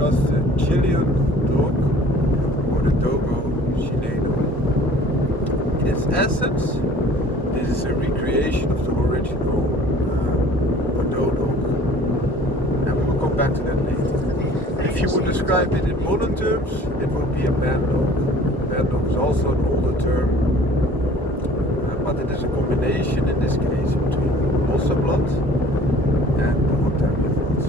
discuss the Chilean Dog or the Dogo Chileno. In its essence, this is a recreation of the original Bordeaux Dog, and we will come back to that later. If you would describe it in modern terms, it would be a bandogge. Bandogge is also an older term, but it is a combination in this case between Molosser blood and Bordeaux Terrier blood.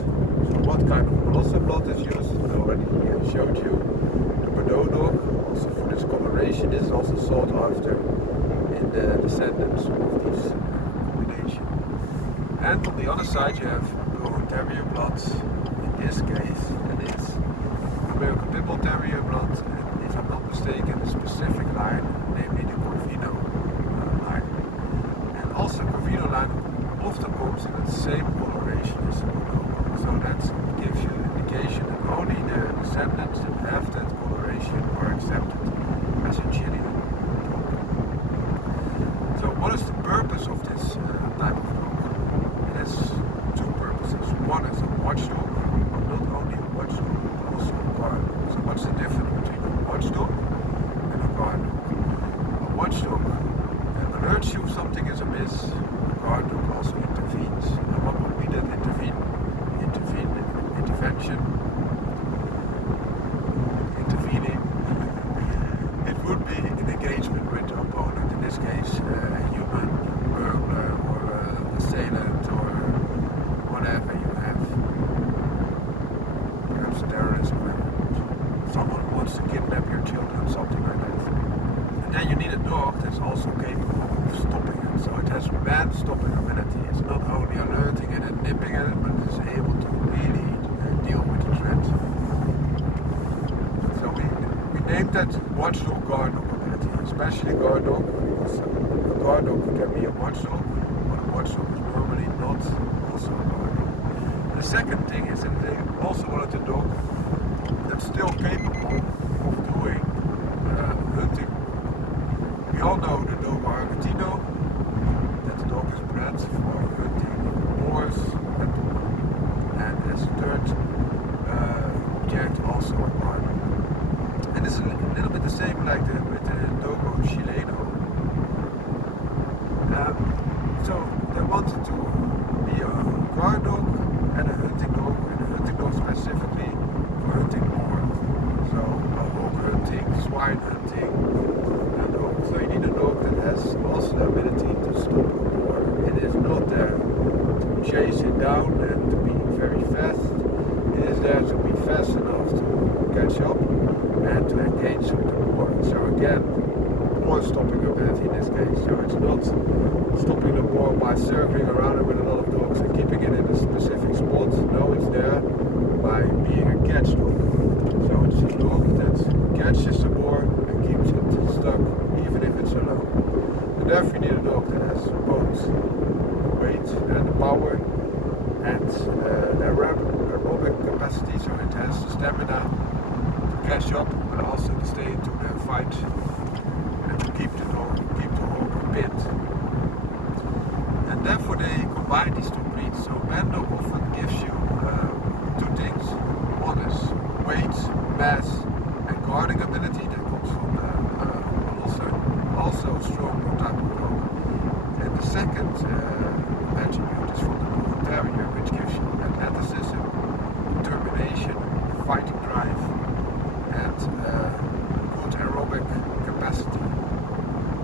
So what kind of Molosser blood is used? I already showed you. The Bordeaux Dog, also for this coloration, is also sought after in the descendants of this combination. And on the other side you have Bordeaux Terrier blood. In this case, that is American Pit Bull Terrier blood, and if I'm not mistaken, a specific line, namely the Corvino line. And also Corvino line often comes in the same coloration as the Bordeaux. So that gives you an indication that only the descendants that have that coloration are accepted as a Chilean dog. So what is the purpose of this type of dog? It has two purposes. One is a watchdog, but not only a watchdog, but also a guard dog. So what's the difference between a watchdog and a guard dog? A watchdog alerts you if something is amiss. A guard dog also intervenes. And what would be that intervention? Intervening. It would be an engagement with the opponent, in this case a human, burglar, or assailant, or whatever you have. Perhaps a terrorist, whatever. Someone wants to kidnap your children, something like that. And then you need a dog that's also capable of stopping it. So it has bad stopping ability. It's not only alerting it and nipping at it, but it is able to really deal with the threat. So we named that watchdog guard dog ability, especially guard dog, because a guard dog can be a watchdog, but a watchdog is normally not also a guard dog. The second thing is that they also wanted a dog that's still capable of doing hunting. We all know the Dogo Argentino, that the dog is bred for hunting boars, and as a third object also a guard dog. And it's a little bit the same like with the Dogo Chileno. So they wanted to be a guard dog and a hunting dog specifically for hunting boar. So hog hunting, swine hunting, and dog. So you need a dog that has also the ability to stop a boar. It is not there to chase it down and to be very fast. It is there to be fast enough to catch up and to engage with the boar. So again, boar stopping ability in this case. So it's not stopping the boar by circling around it with a lot of dogs and keeping it in a specific spot. No, it's there by being a catch dog. So it's a dog that catches the boar and keeps it stuck even if it's alone. And therefore you need a dog that has both the weight and the power and the aerobic capacity, so it has the stamina to catch up but also to stay into the fight and to keep the hog pinned. And therefore they combine these two breeds. So bandogge often gives you two things. One is weight, mass, and guarding ability that comes from Molosser, also strong type of dog. And the second attribute is from the Bordeaux Terrier, which gives you athleticism, determination, fighting drive, and good aerobic capacity.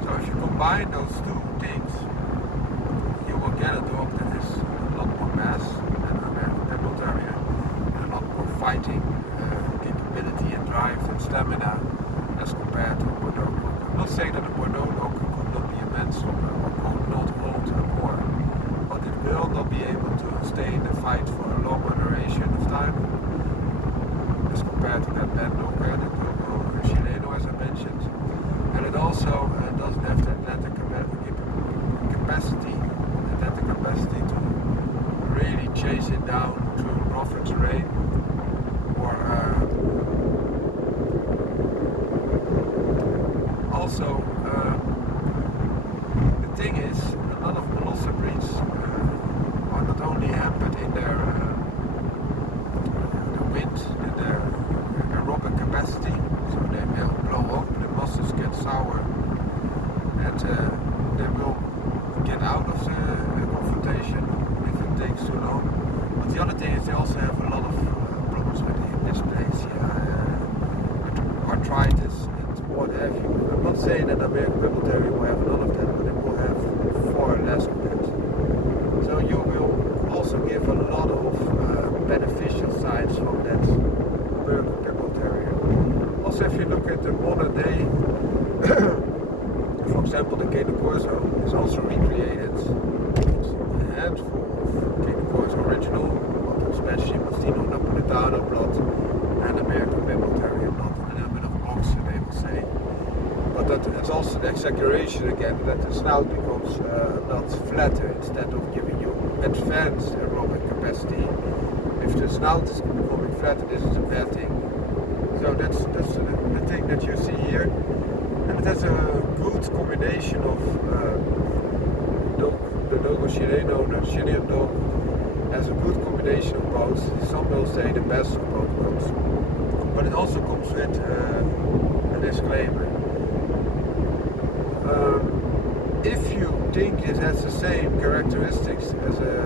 So if you combine those two things, you will get a dog that has a lot more mass than an American Pit Bull Terrier, and a lot more fighting capability and drive and stamina as compared to a Bordeaux Dog. I'm not saying that a Bordeaux Dog could not be a manstopper or could not hold a boar, but it will not be able to stay in the fight for a longer duration of time as compared to that bandogge, the Dogo Chileno, as I mentioned. And it also doesn't have the athletic capacity to really chase it down through rougher terrain, or also the thing is, a lot of Molosser breeds are not only hampered in their wind and their have a lot of beneficial sides from that Berger Pit Bull Terrier. Also, if you look at the modern day, for example, the Cane Corso is also recreated. It's a handful of Cane Corso original, but especially Mastino Napolitano blood and American Pit Bull Terrier blood, and a little bit of boxer, they will say. But that is also the exaggeration again, that the snout becomes not flatter instead of giving you advanced aerobic capacity. If the snout is becoming flatter, this is a bad thing. So that's the thing that you see here. And it has a good combination of the Dogo Chileno, the Chilean Dog, has a good combination of both. Some will say the best of both worlds. But it also comes with a disclaimer. If you think it has the same characteristics as a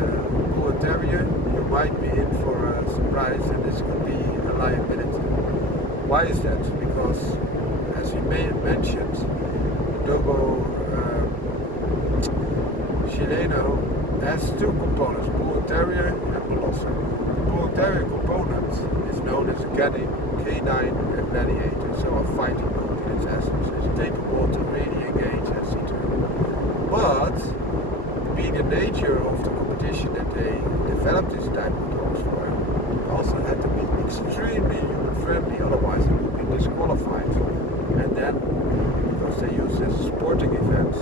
Bull Terrier, you might be in for a surprise, and this could be a liability. Why is that? Because, as we may have mentioned, Dogo Chileno has two components, Bull Terrier and Molosser. The Bull Terrier component is known as a canine gladiator, so a fighting dog in its essence. It's capable to really engage and see through. But, being the nature of the competition that they developed this type of dogs for, it also had to be extremely human friendly, otherwise it would be disqualified. And then, because they use this as sporting events,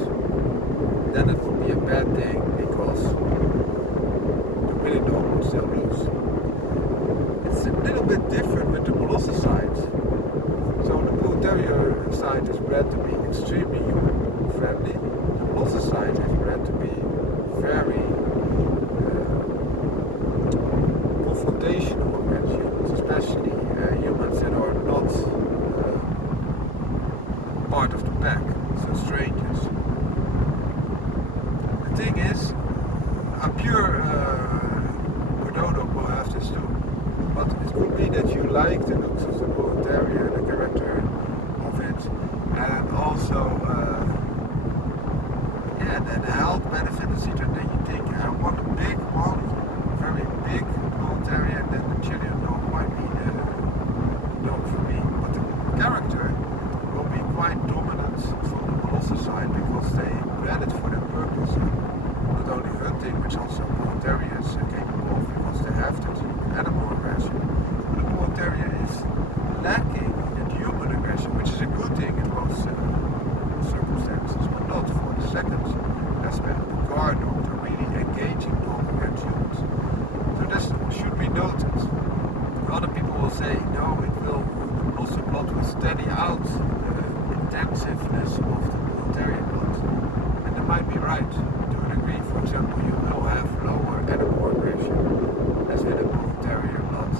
then it would be a bad thing, because the winning dog would still lose. It's a little bit different with the Molosser side. So the Bull Terrier side is bred to be extremely human friendly. The Molosser side is bred to be very confrontational against humans, especially humans that are not part of the pack, so strangers. The thing is, a pure Bordeaux Dog will have this too, but it could be that you like the looks of the Bull Terrier, the character of it, and also the health benefits, and then you think, I want a big one, very big Bull Terrier, and then the Chilean Dog might be the dog for me. But the character will be quite dominant from the Molosser side, because they bred it for their purpose. Not only hunting, which also Bull Terrier is capable of, because they have that animal aggression. The Bull Terrier is lacking in human aggression, which is a good thing in most circumstances, but not for the second aspect, the guard dog, the really engaging dog against humans. So this should be noted. Other people will say, no, it will, the Molosser blood will steady out the intensiveness of the Bull Terrier blood. And they might be right, to a degree. For example, you will have lower animal aggression as with a Bull Terrier blood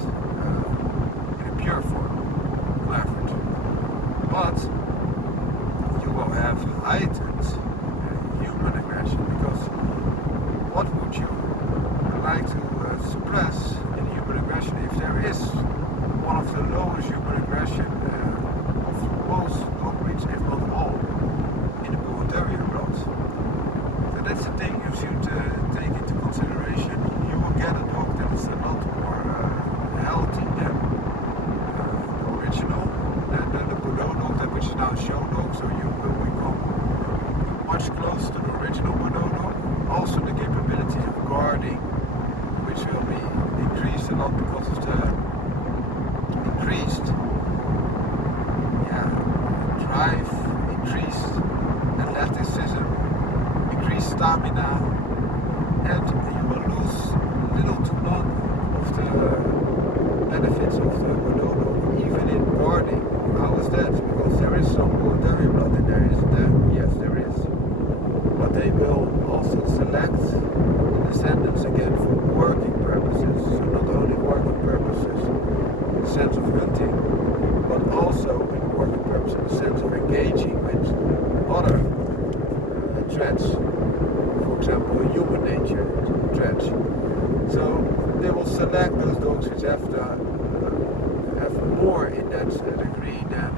in a pure form, on average. But you will have heightened human aggression, because what would you like to suppress in human aggression if there is one of the lowest human aggression of most dog breeds, if not all, in the Bull Terrier blood? So that's the thing you should take into consideration. You will get a dog that is a lot more healthy than the original, than the Bordeaux Dog, which is now a show dog, so you will become much closer to the original Bordeaux Dog. Also the capabilities of guarding, which will be increased a lot because of the increased drive, increased athleticism, increased stamina, and you will lose little to none of the benefits of the Bordeaux Dog, even in guarding. How is that? Because there is some Bull Terrier blood in there, isn't there? Yes, there is. But they will also select the descendants again for working purposes. So not only working purposes in the sense of hunting, but also in working purposes in the sense of engaging with other threats. For example, human nature threats. So they will select those dogs which have more in that degree than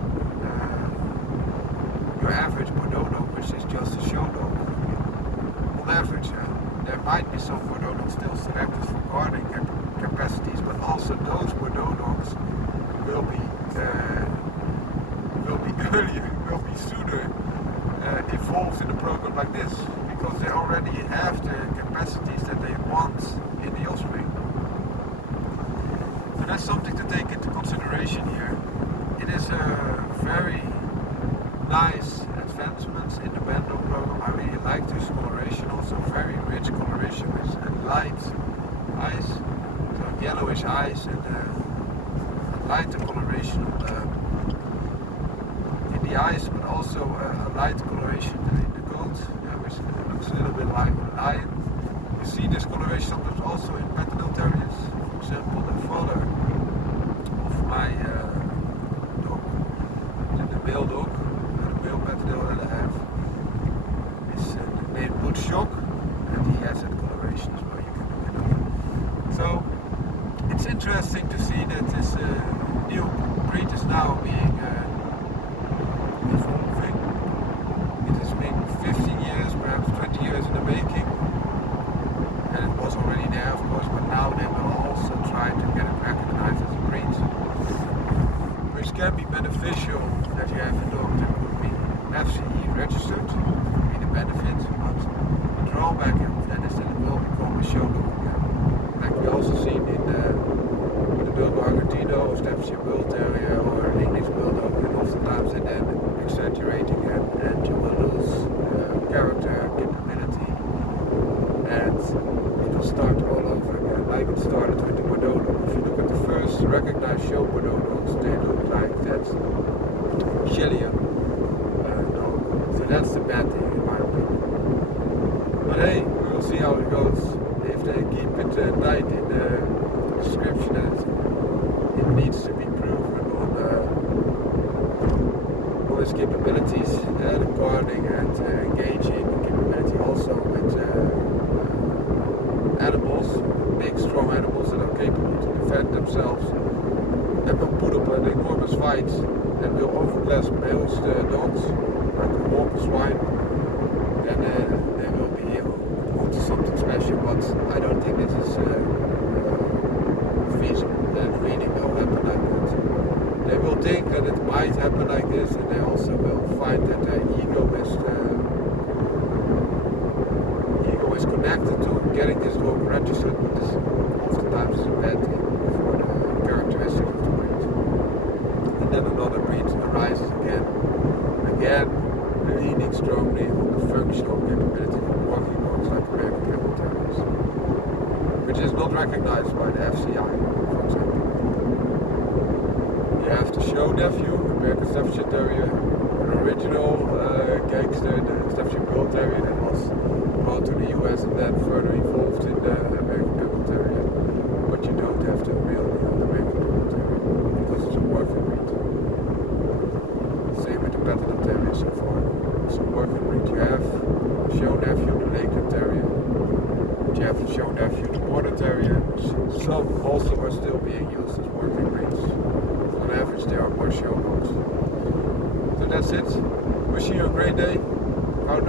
your average Bordeaux Dog, which is just a show dog. On average, there might be some Bordeaux Dogs still selected for guarding, yellowish eyes and lighter coloration in the eyes, but also a light coloration in the coat, which looks a little bit like a lion. You see this coloration sometimes also in Paternal Terriers. For example, the father of my dog, the male dog, the male Paternal that I have, is named Shock, and he has that coloration as well. You can look it up. So it's interesting to see that this new breed is now being evolving. It has been 15 years, perhaps 20 years in the making, and it was already there, of course, but now they will also try to get it recognized as a breed, which can be beneficial that you have a dog that could be FCE registered, be the benefit, but the drawback of that is that it will become a show dog again. Like we also seen in the Dogo Argentino or Staffordshire Bull Terrier or English Bulldog, and oftentimes they then exaggerating and you will lose character, capability, and it will start all over again, like it started with the Bordeaux Dog. If you look at the first recognized show Bordeaux Dogs, they look like that Chilean Dog. So that's the bad thing in my opinion. But hey, we will see how it goes. If they keep it tight in the description that it needs to be proven on its capabilities, the guarding and engaging capability, also with animals, big strong animals that are capable to defend themselves and will put up an enormous fight and will overclass most dogs, like a walker swine, then they will be onto something special, but I don't think this is feasible. That really will happen like that. They will think that it might happen like this, and they also will find that their ego is connected to getting this dog registered, but this oftentimes is a bad thing for the characteristics of the breed. And then another breed arises again leaning strongly on the functional capability of walking dogs like American Kennel Terriers, which is not recognized by the FCI, for example. You have the show nephew, American Staffordshire Terrier, an original gangster, the Staffordshire Bull Terrier that was brought to the US and then further evolved in the American Kennel Terrier. But you don't have the real American Kennel Terrier because it's a working breed. Same with the Paternal Terrier so far. It's a working breed. You have the show nephew, the Lakeland Terrier. You have the show nephew, the Border Terrier. Some also are still being used as working breeds. On average, there are more show dogs. So that's it. Wishing you a great day. Out.